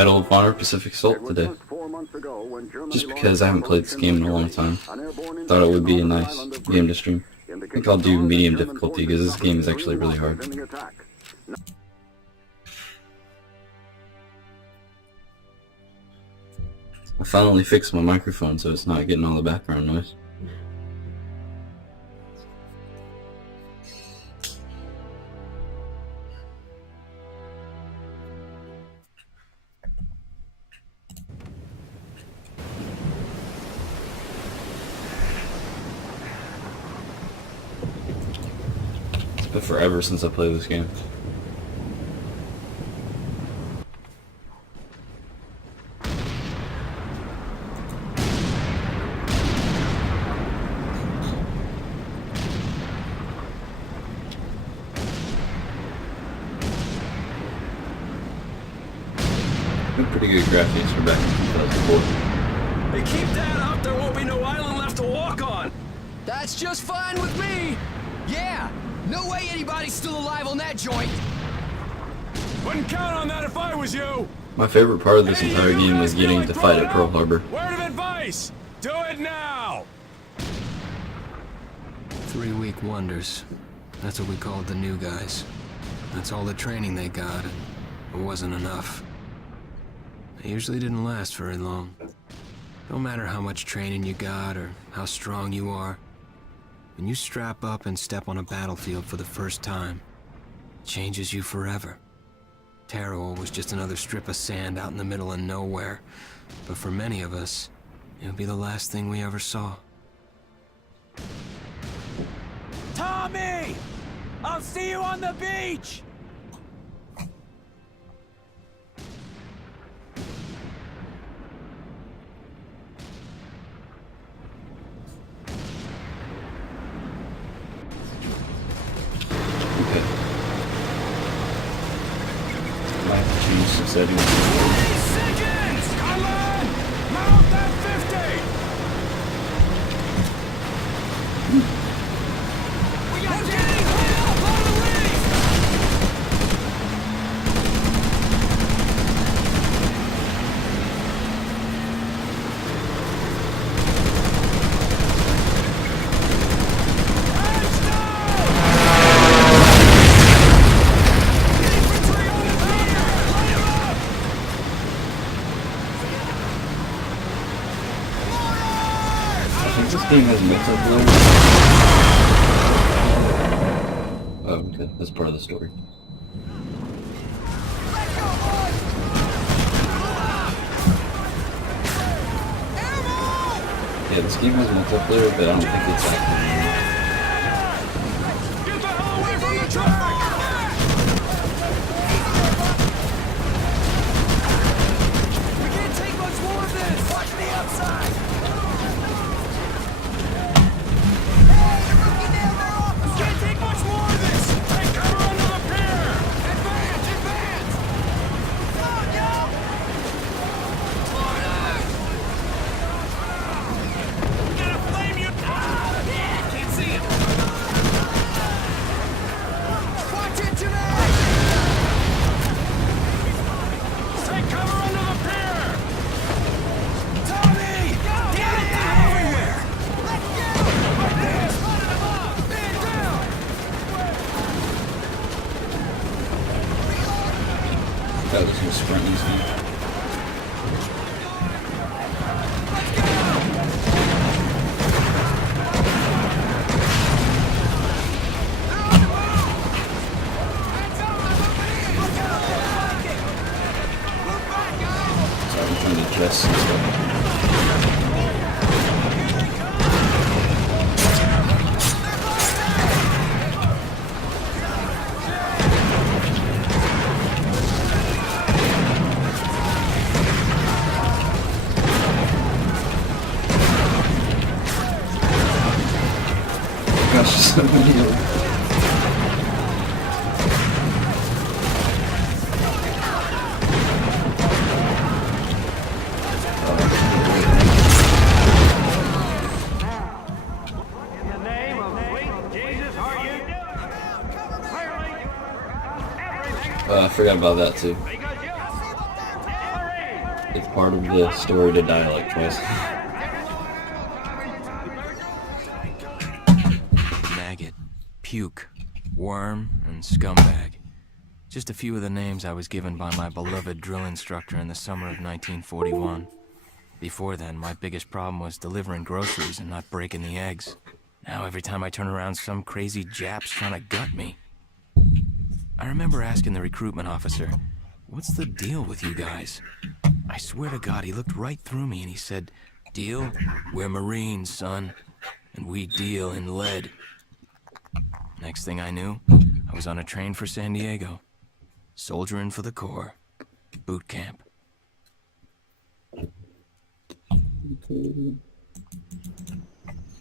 Medal of Honor Pacific Assault today. Just because I haven't played this game in a long time. Thought it would be a nice game to stream. I think I'll do medium difficulty because this game is actually really hard. I finally fixed my microphone so it's not getting all the background noise. It's been forever since I played this game. Pretty good graphics for back in 2004. Hey, keep that up, there won't be no island left to walk on! That's just fine with me! Yeah! No way anybody's still alive on that joint! Wouldn't count on that if I was you! My favorite part of this entire game was getting to fight at Pearl Harbor. Word of advice! Do it now! 3-week wonders. That's what we called the new guys. That's all the training they got, and it wasn't enough. They usually didn't last very long. No matter how much training you got or how strong you are, when you strap up and step on a battlefield for the first time, it changes you forever. Taro was just another strip of sand out in the middle of nowhere, but for many of us, it would be the last thing we ever saw. Tommy! I'll see you on the beach! Settings. 20 seconds! Come on! Mount that 50! We got getting hit up on the wings! Hands down! Infantry on the fire! Light 'em up! I think this game has multiplayer. Oh, okay. That's part of the story. Yeah, this game has multiplayer, but I don't think it's active. Get the hell away from the track! We can't take much more of this! Watch the outside! Can't take much more of this! Take cover under the pier! Advance! Advance! Oh, no! We're gonna flame you! Ah! Yeah! Can't see it! Watch it, Jimmy! Take cover under the pier! Tommy! Get it everywhere! Let's go! Like this! Running them up! Man down! That was just sprint these things. Sorry, I'm trying to adjust some stuff. Gosh, so many of them. I forgot about that too. part of the story to die like twice. Maggot, puke, worm, and scumbag. Just a few of the names I was given by my beloved drill instructor in the summer of 1941. Before then, my biggest problem was delivering groceries and not breaking the eggs. Now every time I turn around, some crazy Jap's trying to gut me. I remember asking the recruitment officer, "What's the deal with you guys?" I swear to God, he looked right through me and he said, "Deal? We're Marines, son, and we deal in lead." Next thing I knew, I was on a train for San Diego. Soldiering for the Corps. Boot camp.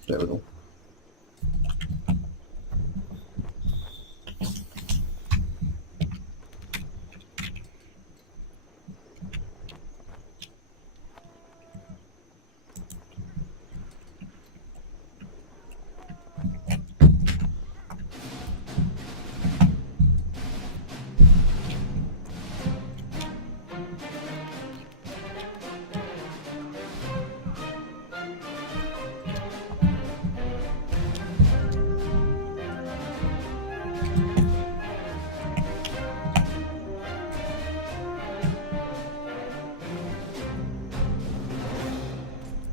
There we go.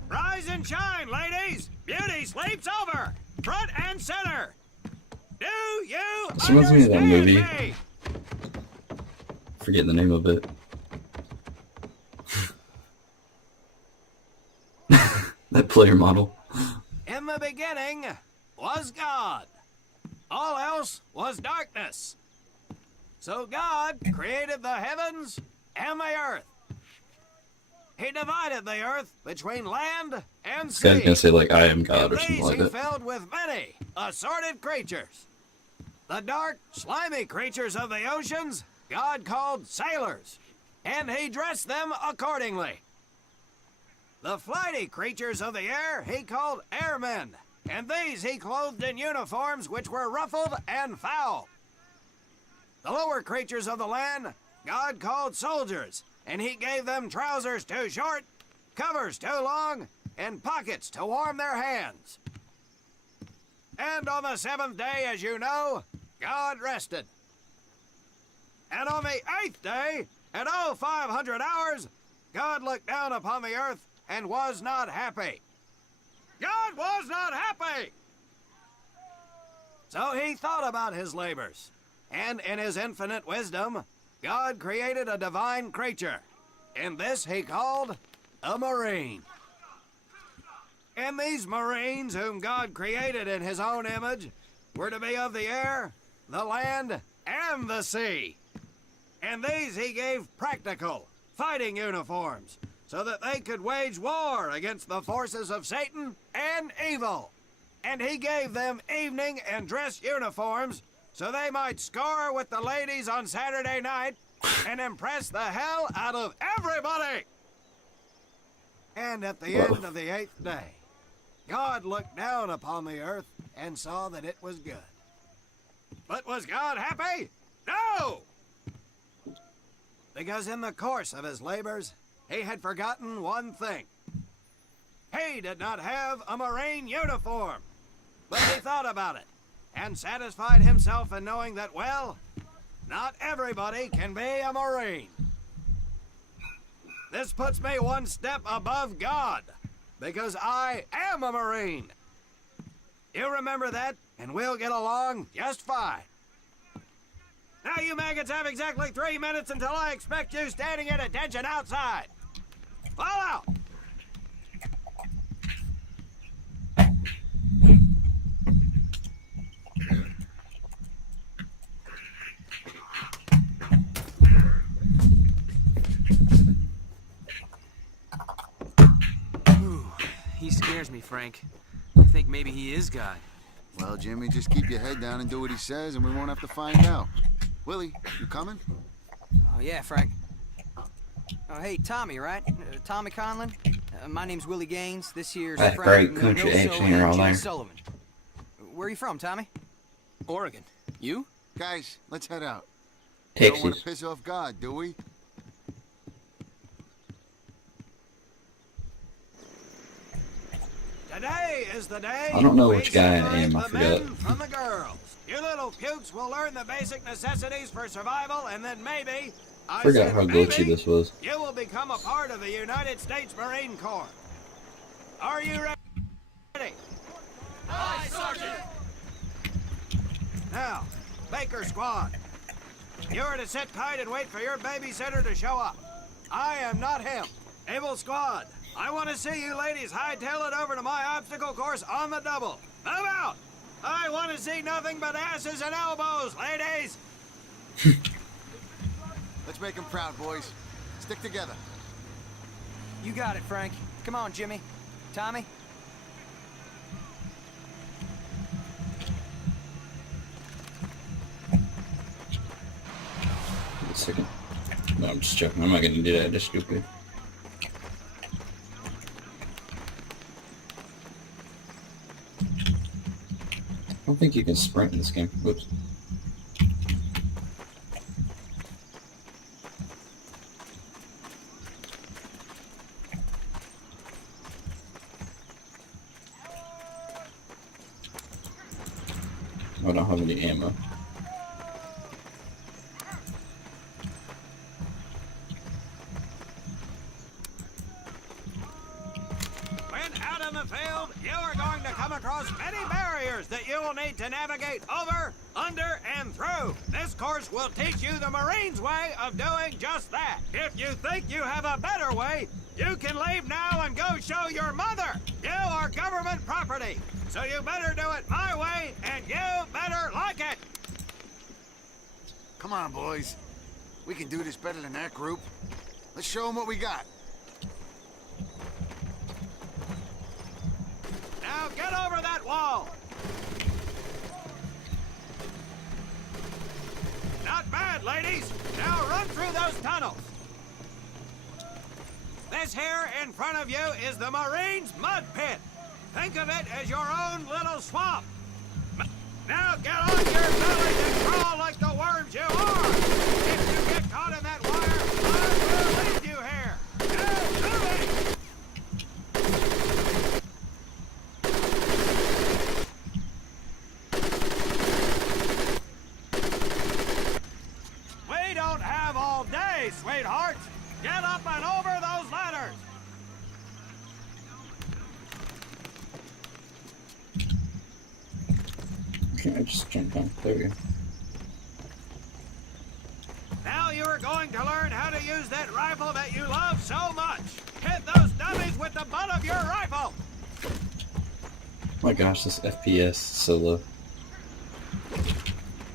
Rise and shine, ladies! Beauty sleeps over! Front and center! Do you This reminds me of that understand movie. me? Forget the name of it. That player model. In the beginning was God. All else was darkness. So God created the heavens and the earth. He divided the earth between land and This sea. guy's gonna say like I am God or And something these like he that. filled with many assorted creatures. The dark, slimy creatures of the oceans God called sailors, and he dressed them accordingly. The flighty creatures of the air he called airmen, and these he clothed in uniforms which were ruffled and foul. The lower creatures of the land God called soldiers, and he gave them trousers too short, covers too long, and pockets to warm their hands. And on the seventh day, as you know, God rested. And on the eighth day, at 0500 hours, God looked down upon the earth and was not happy. God was not happy! So he thought about his labors, and in his infinite wisdom, God created a divine creature, and this he called a Marine. And these Marines, whom God created in his own image, were to be of the air, the land, and the sea. And these he gave practical, fighting uniforms, so that they could wage war against the forces of Satan and evil. And he gave them evening and dress uniforms, so they might score with the ladies on Saturday night and impress the hell out of everybody. And at the end of the eighth day, God looked down upon the earth and saw that it was good. But was God happy? No! Because in the course of his labors, he had forgotten one thing. He did not have a Marine uniform, but he thought about it and satisfied himself in knowing that, well, not everybody can be a Marine. This puts me one step above God, because I am a Marine. You remember that, and we'll get along just fine. Now you maggots have exactly 3 minutes until I expect you standing at attention outside. Follow! He scares me, Frank. I think maybe he is God. Well, Jimmy, just keep your head down and do what he says, and we won't have to find out. Willie, you coming? Oh, yeah, Frank. Oh, hey, Tommy, right? Tommy Conlon? My name's Willie Gaines. This here's That Frank great country Milso accent and right Jimmy there. Sullivan. Where are you from, Tommy? Oregon. You? Guys, let's head out. We don't want Texas. to piss off God, do we? Today is the day I don't know we which guy I separate am, I the forgot. men from the girls. You little pukes will learn the basic necessities for survival, and then maybe, I Forgot said how maybe, glitchy this was. you will become a part of the United States Marine Corps. Are you ready? Aye, Sergeant! Now, Baker Squad. You are to sit tight and wait for your babysitter to show up. I am not him. Able Squad, I want to see you ladies hightail it over to my obstacle course on the double. Move out! I want to see nothing but asses and elbows, ladies! Let's make him proud, boys. Stick together. You got it, Frank. Come on, Jimmy. Tommy? Wait a second. No, I'm just joking. I'm not gonna do that. That's stupid. I don't think you can sprint in this game. Whoops. I don't have any ammo. When out in the field, you are going to come across many barriers that you will need to navigate over, under, and through. This course will teach you the Marines' way of doing just that. If you think you have a better way, you can leave now and go show your mother. You are government property, so you better do it my way, and you better like it. Come on, boys. We can do this better than that group. Let's show them what we got. Now get over that wall. Not bad, ladies. Now run through those tunnels. This here in front of you is the Marines' mud pit. Think of it as your own little swamp. Now get on your bellies and crawl like the worms you are. If you get caught in that wire, I will leave you here. Now move it. We don't have all day, sweethearts. Get up and over those ladders. Okay, I just jumped down. There we go. Now you are going to learn how to use that rifle that you love so much. Hit those dummies with the butt of your rifle. Oh my gosh, this FPS is so low.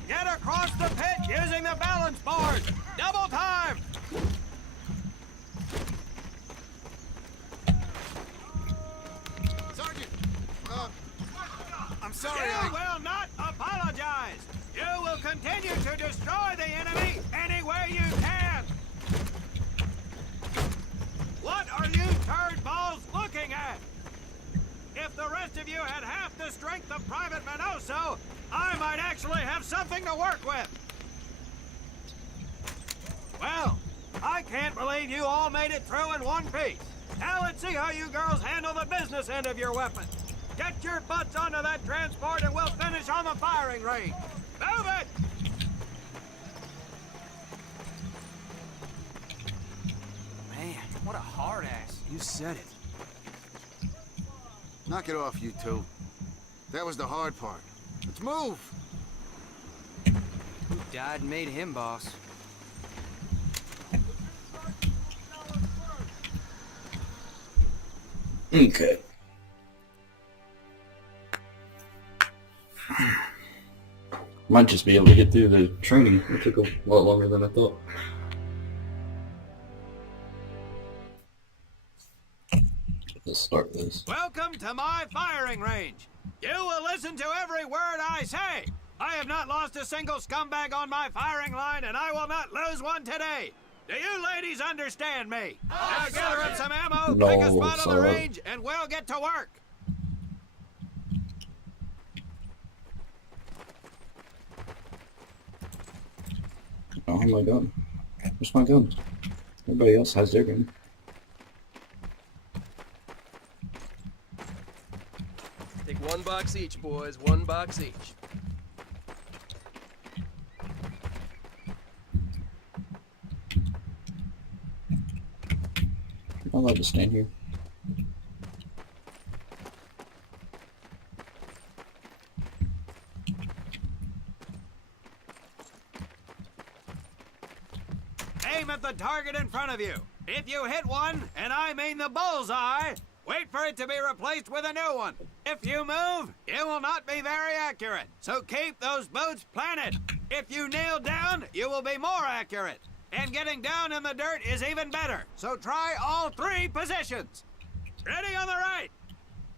Get across the pit using the balance board. Double time. Sergeant! I'm sorry, You will not apologize. You will continue to destroy the enemy any way you can. What are you turd balls looking at? If the rest of you had half the strength of Private Minoso, I might actually have something to work with. Well, I can't believe you all made it through in one piece. Now let's see how you girls handle the business end of your weapon. Get your butts onto that transport and we'll finish on the firing range. Move it! Man, what a hard ass. You said it. Knock it off, you two. That was the hard part. Let's move! Who died and made him boss? Okay. Might just be able to get through the training. It took a lot longer than I thought. Let's start this. Welcome to my firing range. You will listen to every word I say. I have not lost a single scumbag on my firing line, and I will not lose one today. Do you ladies understand me? Now gather up some ammo, No, pick a spot on the sir. range, and we'll get to work. Oh, my gun. Where's my gun? Everybody else has their gun. Take 1 box each, boys. 1 box each. I'm allowed to stand here. Aim at the target in front of you. If you hit one, and I mean the bullseye, wait for it to be replaced with a new one. If you move, it will not be very accurate. So keep those boots planted. If you kneel down, you will be more accurate. And getting down in the dirt is even better. So try all 3 positions. Ready on the right.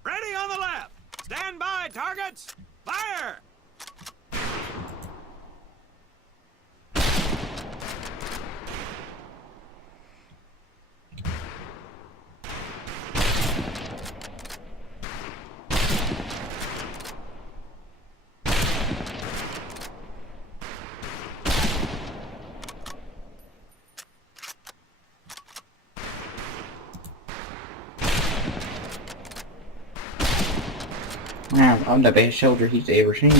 Ready on the left. Stand by, targets. Fire! I'm the best soldier he's ever seen.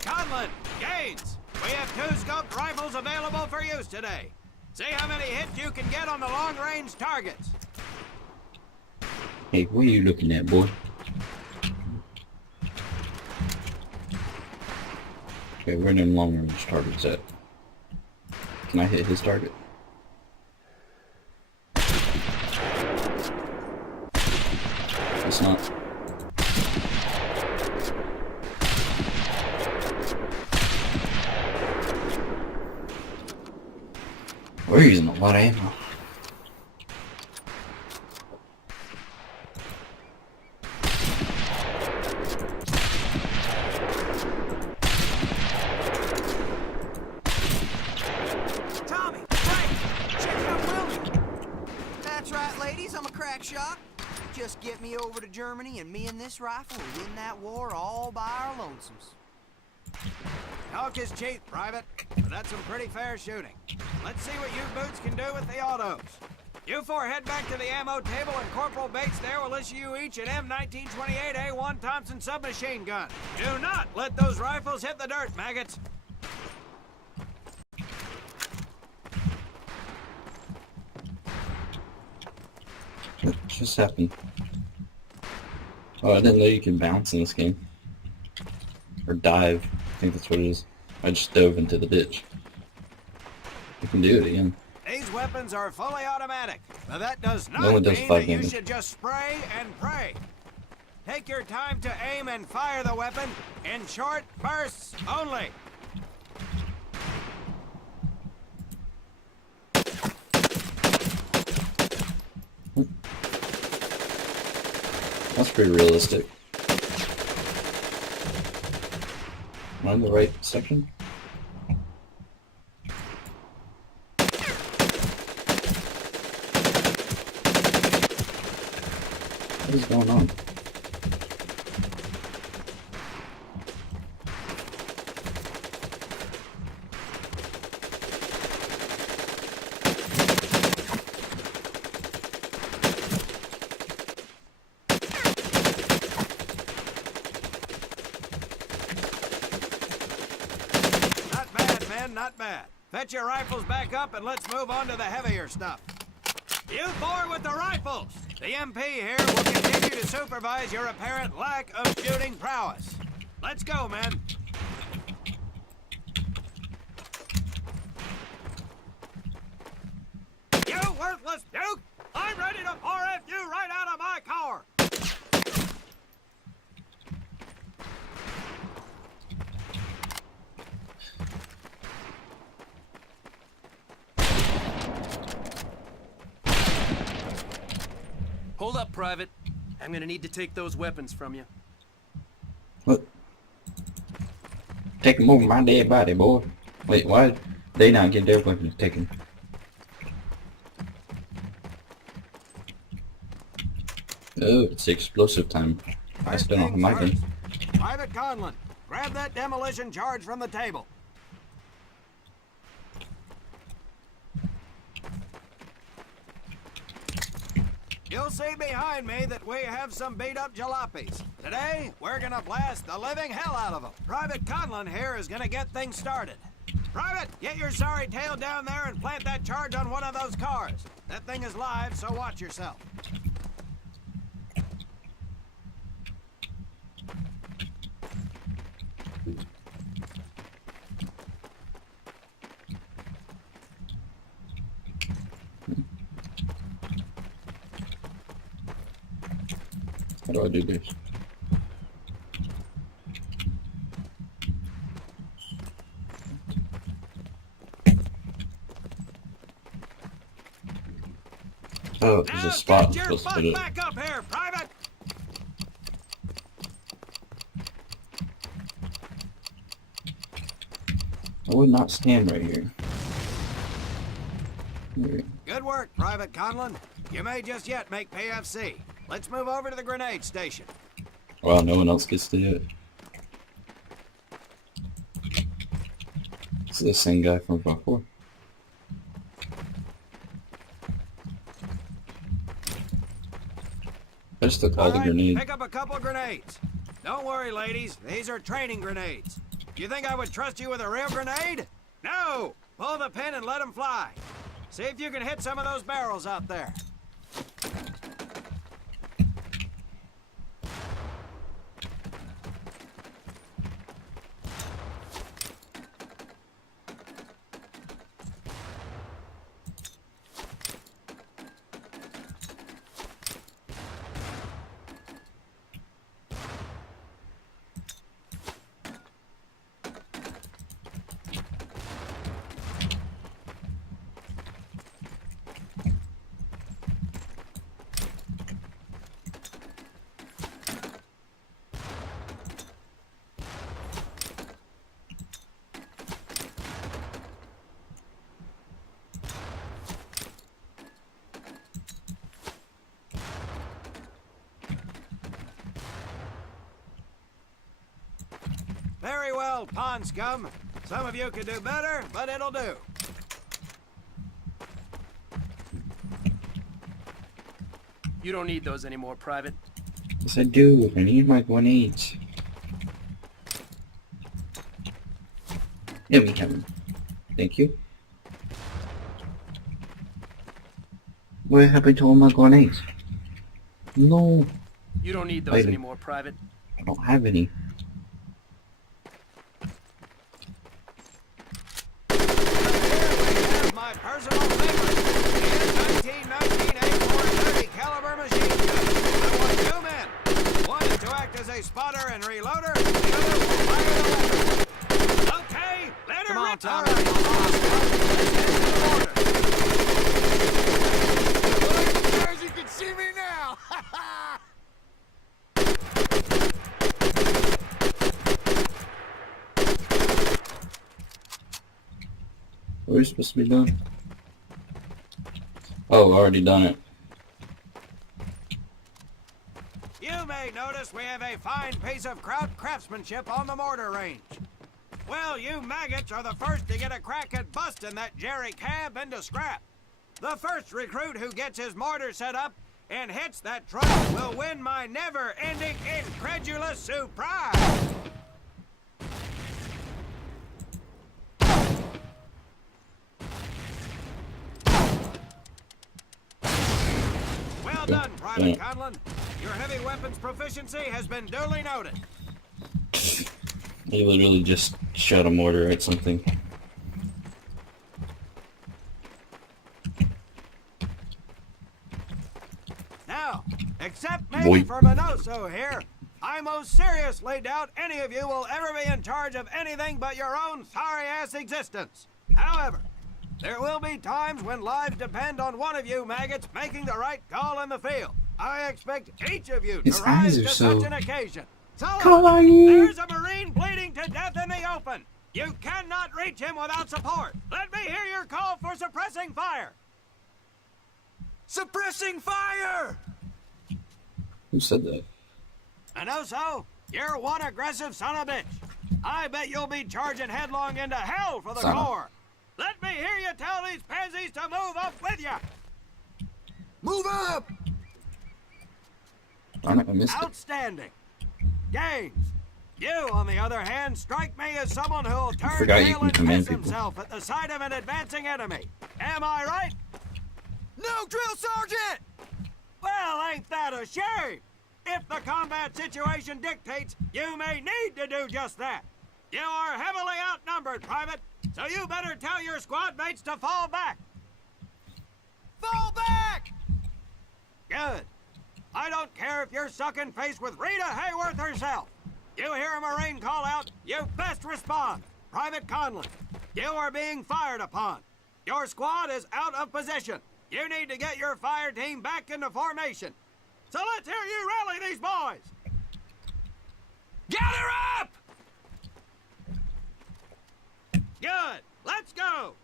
Conlon, Gaines, we have 2 scoped rifles available for use today. See how many hits you can get on the long-range targets. Hey, what are you looking at, boy? Okay, where are them long-range targets at? Can I hit his target? It's not. We're using a lot of ammo. Tommy, Frank, check out Willie. That's right, ladies. I'm a crack shot. Just get me over to Germany, and me and this rifle will win that war all by our lonesomes. Talk is cheap, Private, but that's some pretty fair shooting. Let's see what you boots can do with the autos. You 4 head back to the ammo table, and Corporal Bates there will issue you each an M1928A1 Thompson submachine gun. Do not let those rifles hit the dirt, maggots. What just happened? Oh, I didn't know you can bounce in this game. Or dive. I think that's what it is. I just dove into the ditch. You can do it again. These weapons are fully automatic, but that does not only does mean 5 that you damage. should just spray and pray. Take your time to aim and fire the weapon in short bursts only. That's pretty realistic. Am I in the right section? What is going on? Not bad, men, not bad. Fetch your rifles back up and let's move on to the heavier stuff. You 4 with the rifles! The MP here will continue to supervise your apparent lack of shooting prowess. Let's go, men. You worthless Duke! I'm ready to RF you right out of my car! Hold up, Private. I'm gonna need to take those weapons from you. What? Take them over my dead body, boy. Wait, why did they not get their weapons taken? Oh, it's explosive time. I still don't have my gun. Private Conlon, grab that demolition charge from the table. You'll see behind me that we have some beat-up jalopies. Today, we're gonna blast the living hell out of them. Private Conlon here is gonna get things started. Private, get your sorry tail down there and plant that charge on one of those cars. That thing is live, so watch yourself. How do I do this? Oh, there's a spot I'm Get your supposed to butt put it. back up here, Private! I would not stand right here. Here. Good work, Private Conlon. You may just yet make PFC. Let's move over to the grenade station. Wow, no one else gets to do it. This is the same guy from before. I just took all the Alright, grenades. pick up a couple grenades. Don't worry, ladies. These are training grenades. You think I would trust you with a real grenade? No! Pull the pin and let them fly. See if you can hit some of those barrels out there. Very well, pond scum. Some of you could do better, but it'll do. You don't need those anymore, Private. Yes, I do. I need my grenades. Let me have them. Thank you. What happened to all my grenades? No, You don't need those Later. anymore, Private. I don't have any. My personal favorite, the 1919 A430 caliber machine gun. I want two men. One is to act as a spotter and reloader, the other will fire the weapon. Okay, let her Come on, rip. Tommy. All right, let's get to the order. You can see me now! What are we supposed to be doing? Oh, already done it. You may notice we have a fine piece of craftsmanship on the mortar range. Well, you maggots are the first to get a crack at busting that Jerry cab into scrap. The first recruit who gets his mortar set up and hits that truck will win my never-ending incredulous surprise. Well done, Private Conlon. Your heavy weapons proficiency has been duly noted. He literally just shot a mortar at something. Now, except maybe Boy. for Minoso here, I most seriously doubt any of you will ever be in charge of anything but your own sorry-ass existence. However, there will be times when lives depend on one of you maggots making the right call in the field. I expect each of you His to rise eyes are to so such an occasion. So, kawaii. there's a Marine bleeding to death in the open. You cannot reach him without support. Let me hear your call for suppressing fire. Suppressing fire! Who said that? Minoso, you're one aggressive son of a bitch. I bet you'll be charging headlong into hell for the Son of- Corps. Let me hear you tell these pansies to move up with you. Move up! I'm not gonna miss it. Outstanding. Gaines, you, on the other hand, strike me as someone who'll turn forgot you tail can and command piss people. himself at the sight of an advancing enemy. Am I right? No, drill sergeant! Well, ain't that a shame? If the combat situation dictates, you may need to do just that. You are heavily outnumbered, Private, so you better tell your squad mates to fall back. Fall back! Good. I don't care if you're sucking face with Rita Hayworth herself. You hear a Marine call out, you best respond. Private Conlon, you are being fired upon. Your squad is out of position. You need to get your fire team back into formation. So let's hear you rally these boys. Gather up! Good. Let's go.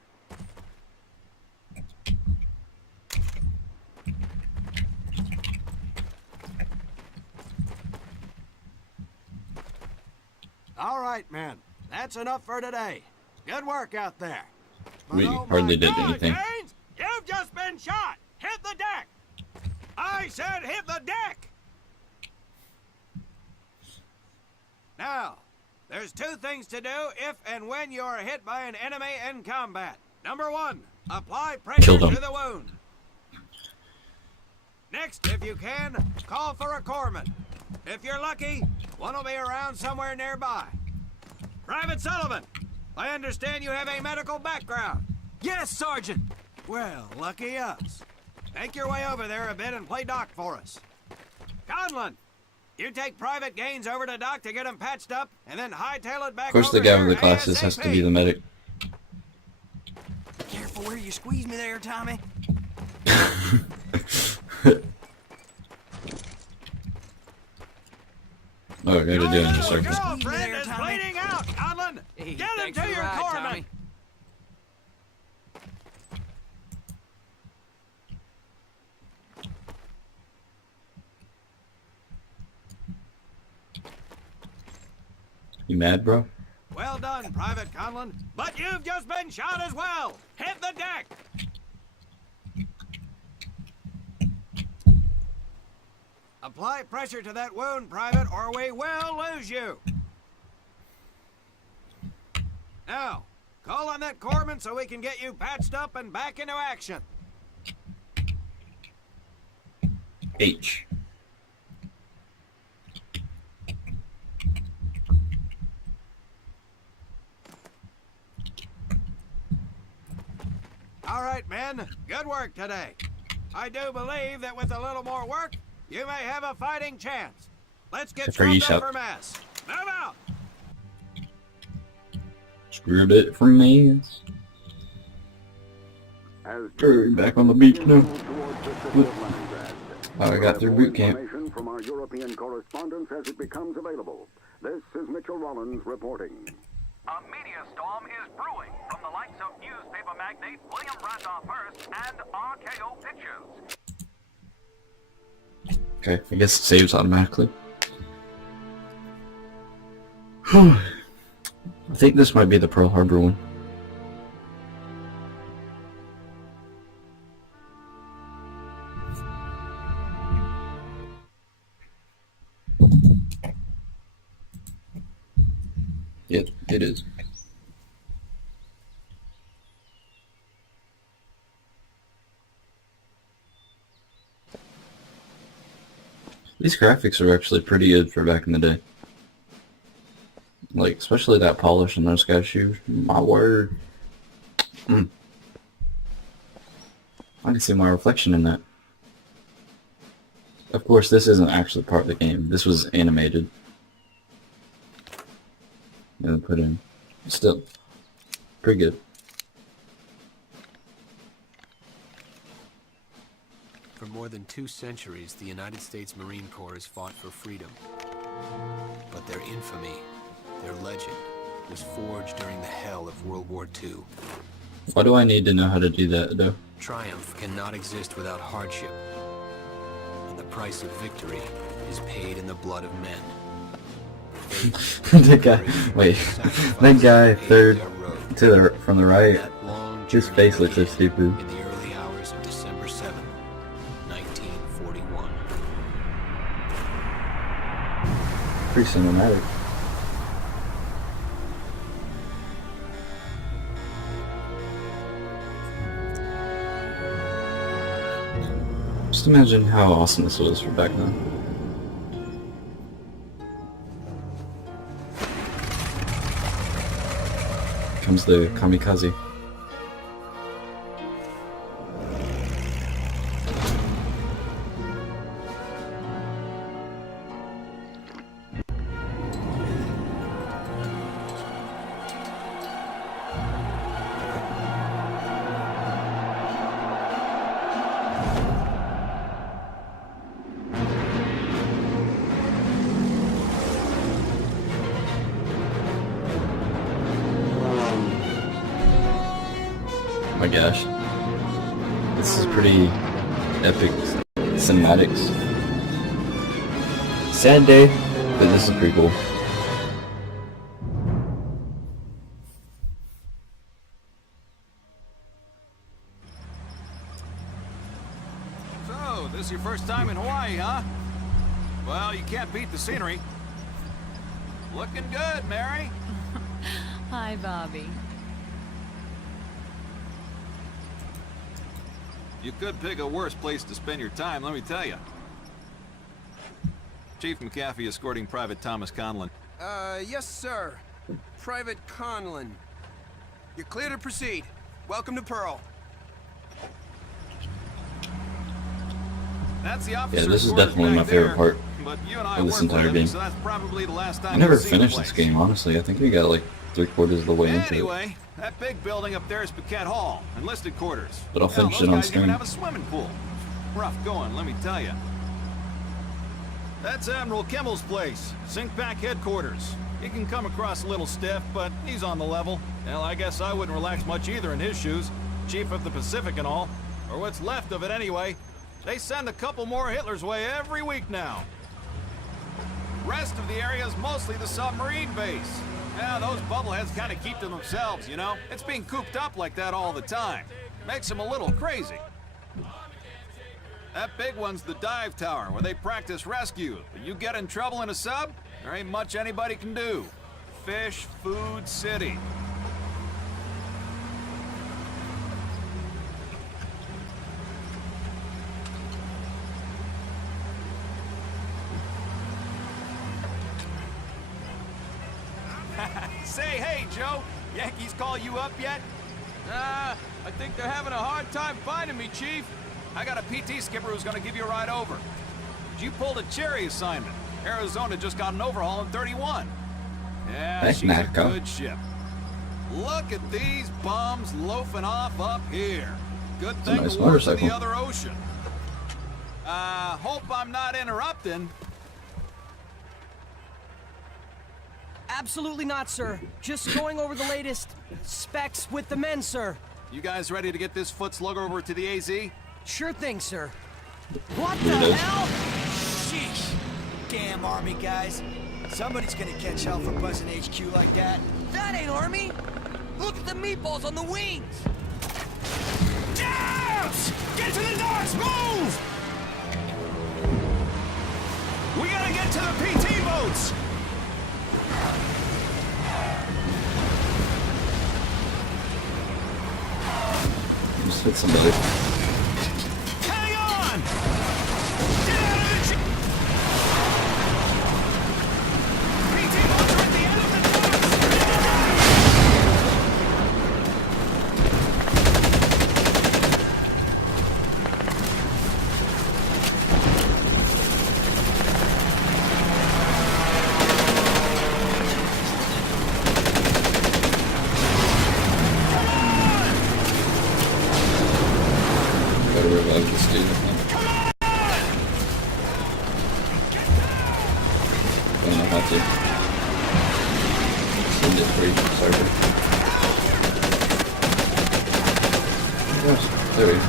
All right, men. That's enough for today. Good work out there. But We oh hardly my did God, anything. Gaines, you've just been shot. Hit the deck. I said hit the deck. Now, there's two things to do if and when you are hit by an enemy in combat. Number one, apply pressure Kill them. to the wound. Next, if you can, call for a corpsman. If you're lucky, one will be around somewhere nearby. Private Sullivan, I understand you have a medical background. Yes, Sergeant! Well, lucky us. Make your way over there a bit and play doc for us. Conlon, you take Private Gaines over to doc to get him patched up, and then hightail it back Of course, the over guy here with the glasses has to be ASAP. the medic. Careful where you squeeze me there, Tommy. Oh, I gotta do it in a Your circle. girlfriend There, is Tommy. bleeding out, Conlon. Hey, Get him thanks to for the your ride, corpsman. Tommy. You mad, bro? Well done, Private Conlon. But you've just been shot as well. Hit the deck. Apply pressure to that wound, Private, or we will lose you. Now, call on that corpsman so we can get you patched up and back into action. H. All right, men. Good work today. I do believe that with a little more work, you may have a fighting chance. Let's get Except for you, scrubbed up Shep. for mass. Move out. Screwed it from me. Back on the beach now. Oh, I got through boot camp. Information from our European correspondents as it becomes available. This is Mitchell Rollins reporting. A media storm is brewing from the likes of newspaper magnate William Randolph Hearst and RKO Pictures. Okay, I guess it saves automatically. I think this might be the Pearl Harbor one. Yep, it is. These graphics are actually pretty good for back in the day. Like, especially that polish on those guys' shoes. My word. I can see my reflection in that. Of course, this isn't actually part of the game. This was animated. And put in. Still, pretty good. For more than 2 centuries, the United States Marine Corps has fought for freedom. But their infamy, their legend, was forged during the hell of World War II. Why do I need to know how to do that, though? Triumph cannot exist without hardship. And the price of victory is paid in the blood of men. That guy, wait, that guy third to the from the right, his face looks so stupid. In the early hours of December 7, 1941. pretty cinematic. Just imagine how awesome this was for back then. Comes the kamikaze. Oh my gosh. This is pretty epic cinematics. Sad day, but this is pretty cool. So, this is your first time in Hawaii, huh? Well, you can't beat the scenery. Looking good, Mary. Hi, Bobby. You could pick a worse place to spend your time, let me tell you. Chief McAfee escorting Private Thomas Conlon. Yes, sir. Private Conlon. You're clear to proceed. Welcome to Pearl. That's the officer. Yeah, this is quarters definitely my back favorite there, part but you and I of this work entire with him, game. so that's probably the last time I never you'll see the finished this place. game, honestly. I think we got like 3/4 of the way into it. Anyway, that big building up there is Paquette Hall, enlisted quarters. But I'll finish Hell, it those on guys even stream. have a swimming pool. Rough going, let me tell you. That's Admiral Kimmel's place, Sinkpack headquarters. He can come across a little stiff, but he's on the level. Hell, I guess I wouldn't relax much either in his shoes. Chief of the Pacific and all. Or what's left of it anyway. They send a couple more Hitler's way every week now. Rest of the area is mostly the submarine base. Yeah, those bubbleheads kind of keep to themselves, you know? It's being cooped up like that all the time. Makes them a little crazy. That big one's the dive tower, where they practice rescue. But you get in trouble in a sub, there ain't much anybody can do. Fish, food, city. Say, hey, Joe, Yankees call you up yet? I think they're having a hard time finding me, Chief. I got a PT skipper who's gonna give you a ride over. You pulled a cherry assignment. Arizona just got an overhaul in 31. Yeah, Thanks, she's a Marco. good ship. Look at these bums loafing off up here. Good a thing nice the war's in motorcycle. the other ocean. Hope I'm not interrupting. Absolutely not, sir. Just going over the latest specs with the men, sir. You guys ready to get this foot slugger over to the AZ? Sure thing, sir. What the Here it is. hell? Sheesh. Damn Army guys. Somebody's gonna catch hell for buzzing HQ like that. That ain't Army. Look at the meatballs on the wings. Doubs! Get to the docks! Move! We gotta get to the PT boats! Just hit somebody. Hang on! Get out of the ship! PT boats are at the end of the Gotta revive this dude, I think. Don't know how to. Send it free, server. Oh gosh, there we go.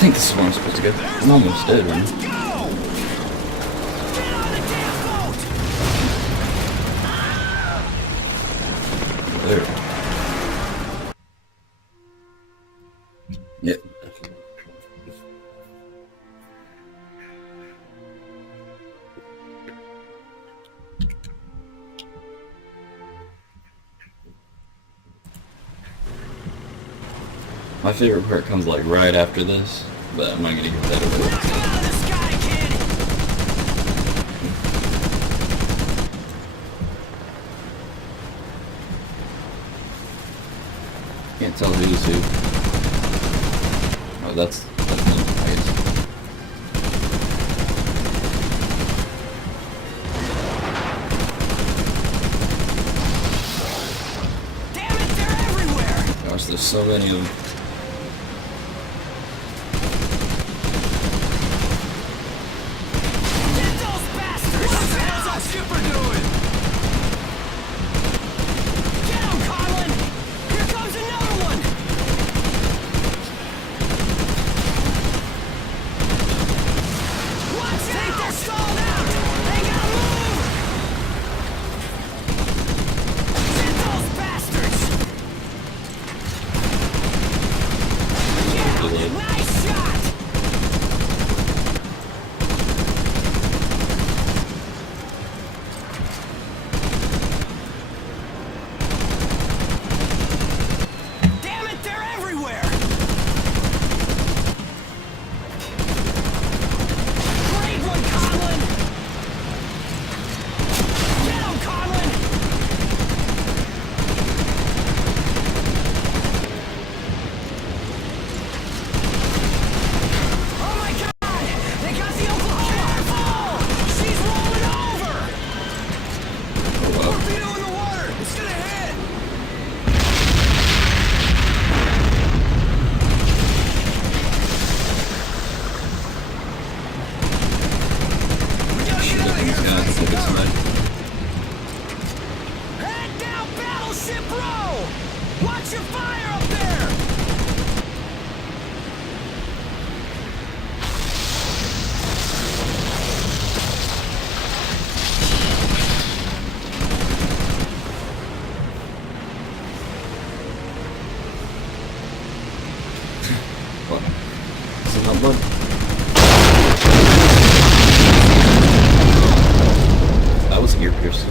think this is where I'm supposed to go. I'm almost dead, man. There. Yep. My favorite part comes like right after this, but I'm not gonna get that away. Knock him out of the sky, kid! Can't tell who's who. Oh, that's me, I guess. Damn it, they're everywhere! Gosh, there's so many of them. Get those bastards! What the hell's that skipper doing? Get him, Conlon! Here comes another one! Watch out! Think they're stalled out! They gotta move! Get those bastards! Yeah! Nice shot! Damn it, they're everywhere! Great one, Conlon! Get him, Conlon! Oh my God! They got the Oklahoma! Careful! She's rolling over! Torpedo in the water! It's gonna hit! We gotta get out of These here! guys Fast! look at somebody. Head down, Battleship Row! Watch your fire up there! What? Is it not blood? That was ear piercing.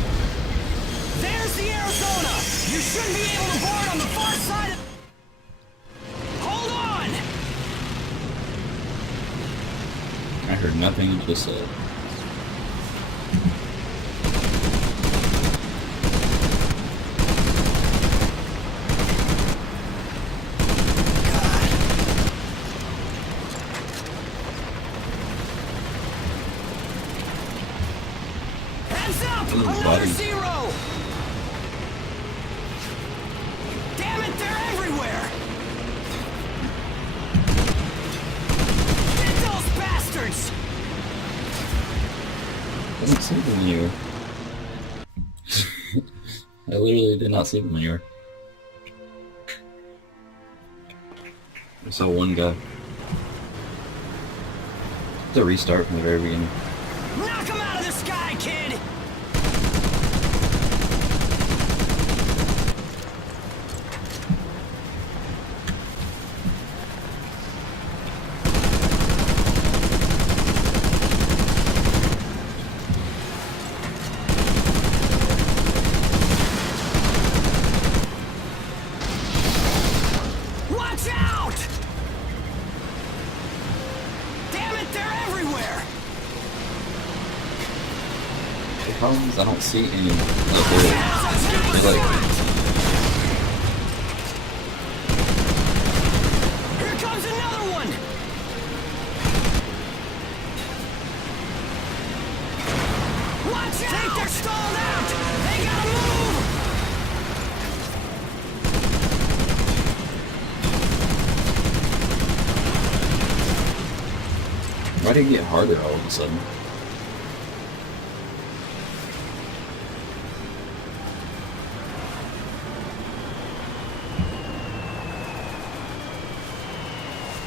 There's the Arizona! You should be able to board on the far side of... Hold on! I heard nothing you just said. Heads up! Ooh, Another buddy. zero! Damn it, they're everywhere! Get those bastards! Didn't see them anywhere. I literally did not see them anywhere. I saw one guy. It's a restart from the very beginning. Knock him out of the sky, kid! Watch out! Damn it, they're everywhere! The problem is I don't see any up there. They're like, Here comes another one! Watch out! Think they're stalled out! They gotta move! why did it get harder all of a sudden?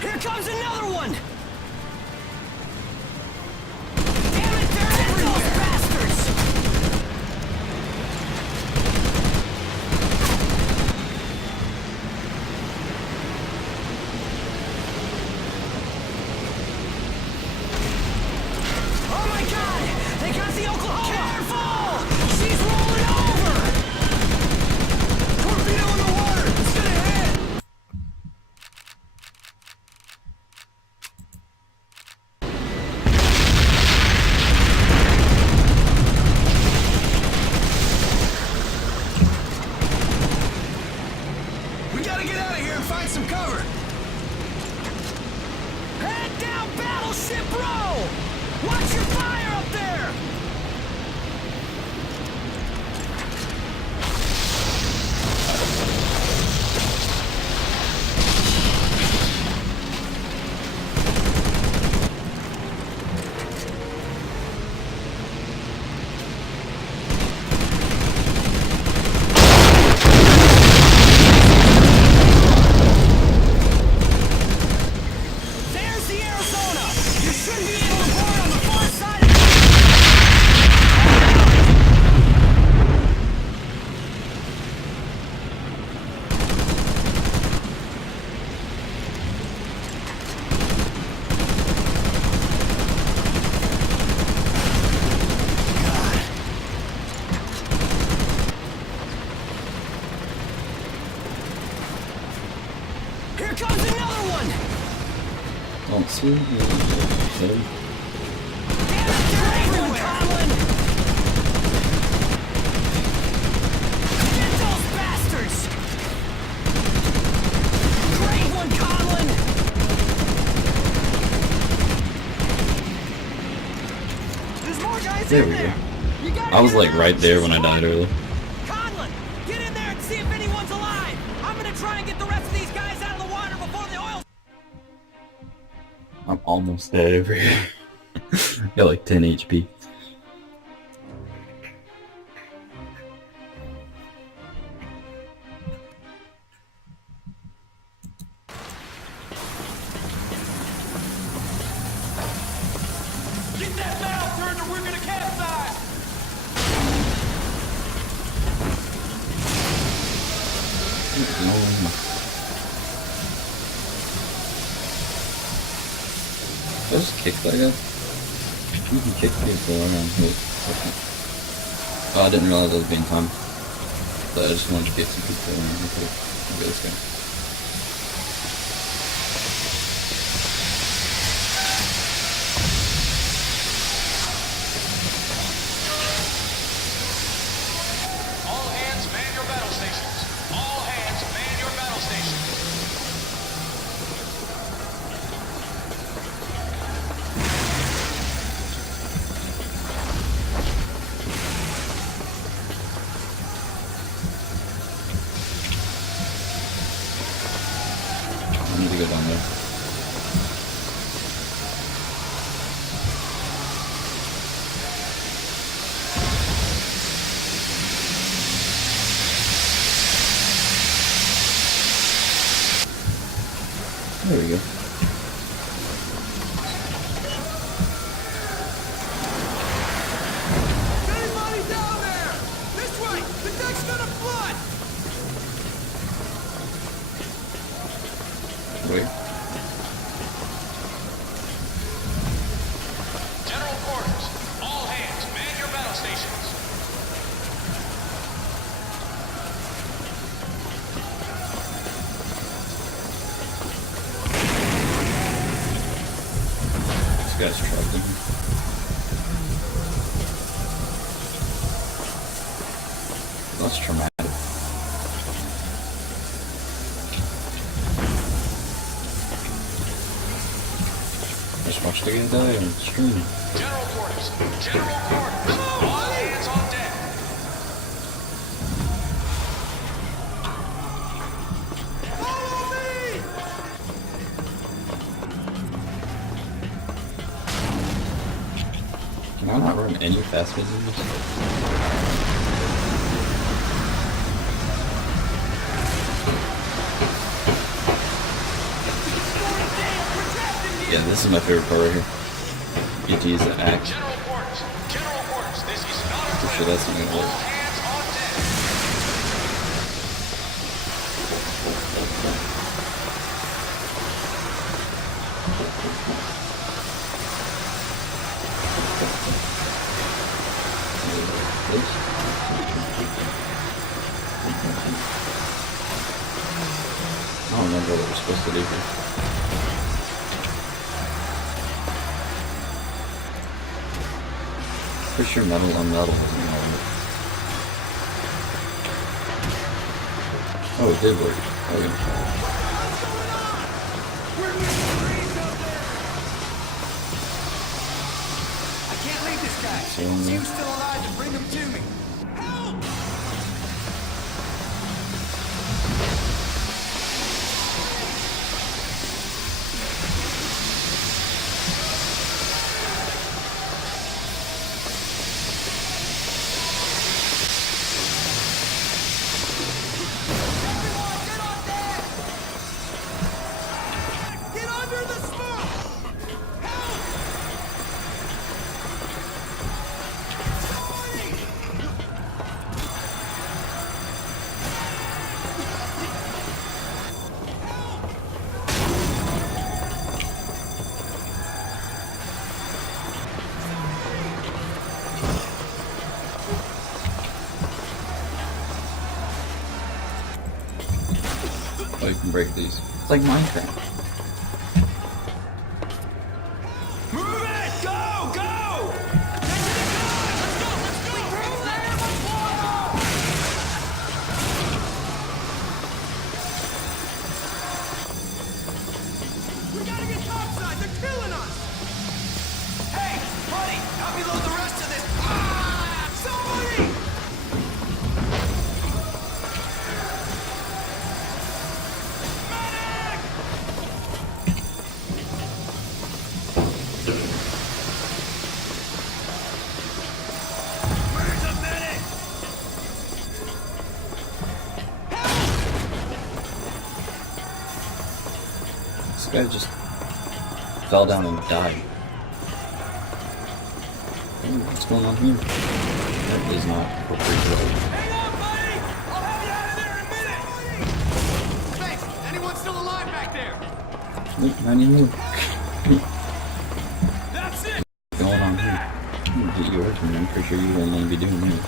Here comes another another one! Damn it, they're everywhere! Those bastards! Oh my God! They got the Oklahoma! Careful! She's rolling over! Torpedo in the water! It's gonna hit! We gotta get out of here and find some cover! Head down, Battleship Row! Watch your fire up there! There's the Arizona! You should be able to board on the far side of Here comes another one! Don't see you. Damn it, they're everywhere! Get those bastards! Great one, Conlon! There's more guys There in we there! go. You gotta I was get like them right out. there She's when I died earlier. Conlon, get in there and see if anyone's alive! I'm gonna try and get the rest of these guys out of the water before the oil... I'm almost dead over here. Got like 10 HP. Get that valve turned or we're gonna capsize! I just kick that guy? You can kick people around. Wait, okay. Oh, I didn't realize I was being timed. But I just wanted to kick some people around. Okay, look at this guy. All hands man your battle stations. All hands man your battle stations. I need to go down there. There we go. Anybody down there? This way! The deck's gonna flood! Wait. General quarters. All hands man your battle stations. This guy's trapped in here. That's traumatic. Just watch the guy die on the stream. General quarters. General quarters. All hands on deck. Follow me! Can I not run any faster than this? Destroy the damn projectile! Yeah, this is my favorite part right here. You get to use the axe. General quarters, this is not a For sure that's not gonna work. hands on deck. I don't remember what we're supposed to do here. Pretty sure metal on metal has an element. Oh, it did work. Okay. I can't leave this guy. So, See who's still alive and bring him to me. Help! Get under the smoke! Help! Oh, you can break these. It's like Minecraft. Move it! Go! Go! We gotta get topside! They're killing us! Hey, buddy! Help me load the rest of this! Ah! Somebody! Where's the medic? This guy just fell down and died. Ooh, what's going on here? That is not appropriate. Hang on, buddy! I'll have you out of there in a minute! Thanks! Anyone still alive back there? Nope, not anymore. That's it! What's going on here? I'm gonna get yours, and I'm pretty sure you won't want to be doing that.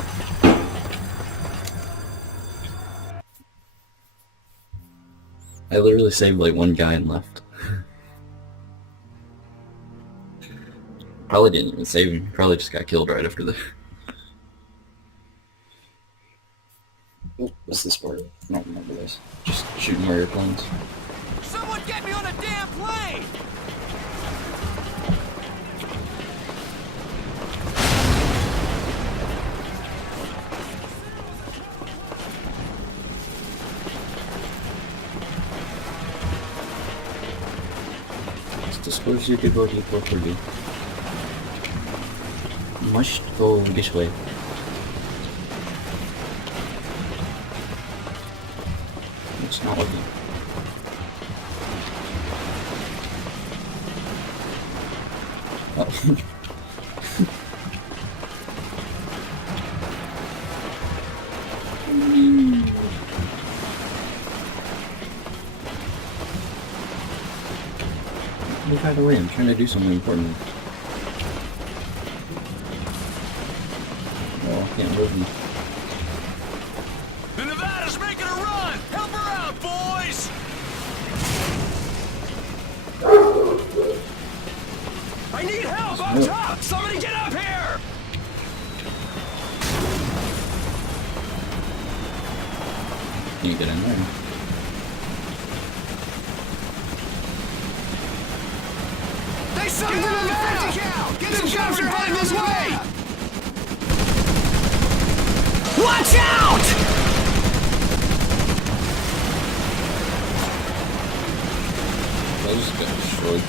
I literally saved like one guy and left. Probably didn't even save him. Probably just got killed right after that. Oh, what's this part? I don't remember this. Just shooting more airplanes. Someone get me on a damn plane! Используйте боги проperly. Must go this way. It's not working. Oh. Move out of the way, I'm trying to do something important. Oh, I can't move them. The Nevada's making a run! Help her out, boys! I need help up top! Somebody get up here! Can you get in there? They sunk the Nevada! Get the chopper heading this way! Watch out! I just got destroyed.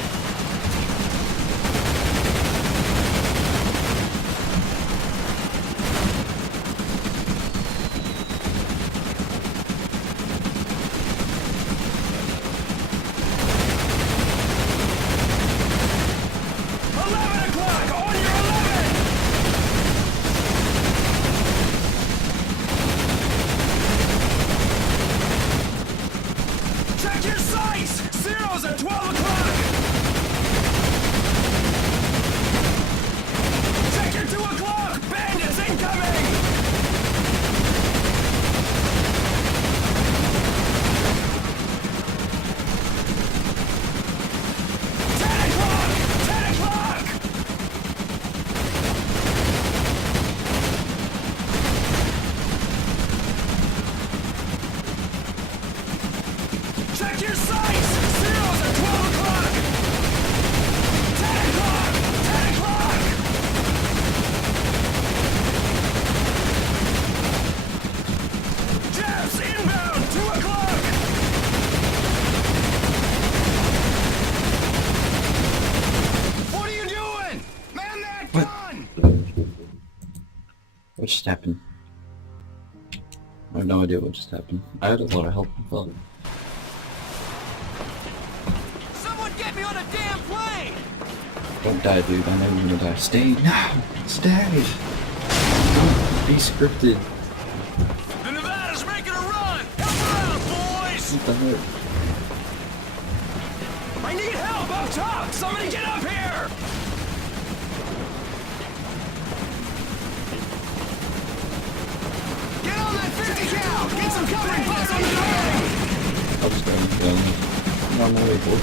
What just happened? I have no idea what just happened. I had a lot of help from Phil. Someone get me on a damn plane! Don't die, dude. I know you're gonna die. Stay. No! Stay! Don't be scripted. The Nevada's making a run! Help her out, boys! What the heck? I need help up top! Somebody get up here! Get on that 50 cal! Get some cover and buzz on the ground! I'll just go and go. I'm on my way, boy.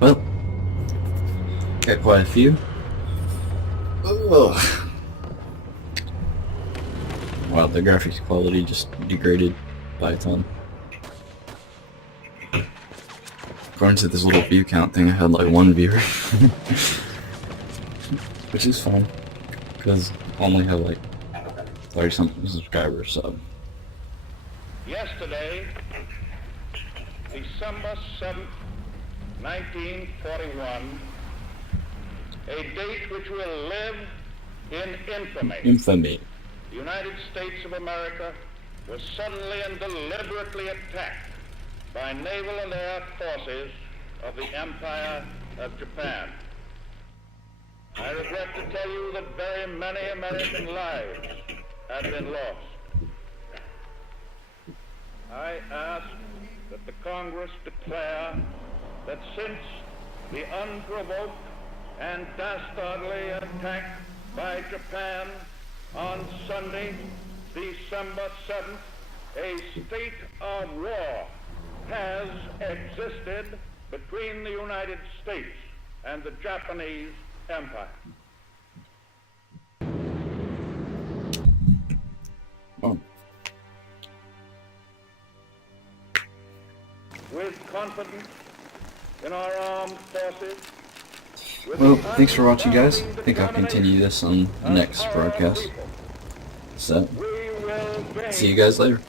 Well, got quite a few. Ugh. Wow, the graphics quality just degraded by a ton. According to this little view count thing, I had like 1 viewer. Which is fine, because I only have like 30-something subscribers, so. Yesterday, December 7th, 1941, a date which will live in infamy. Infamy. The United States of America was suddenly and deliberately attacked by naval and air forces of the Empire of Japan. I regret to tell you that very many American lives have been lost. I ask that the Congress declare that since the unprovoked and dastardly attack by Japan on Sunday, December 7th, a state of war has existed between the United States and the Japanese Empire. Oh. With confidence in our armed forces. Well, thanks for watching, guys. I think I'll continue this on the next broadcast. So, see you guys later.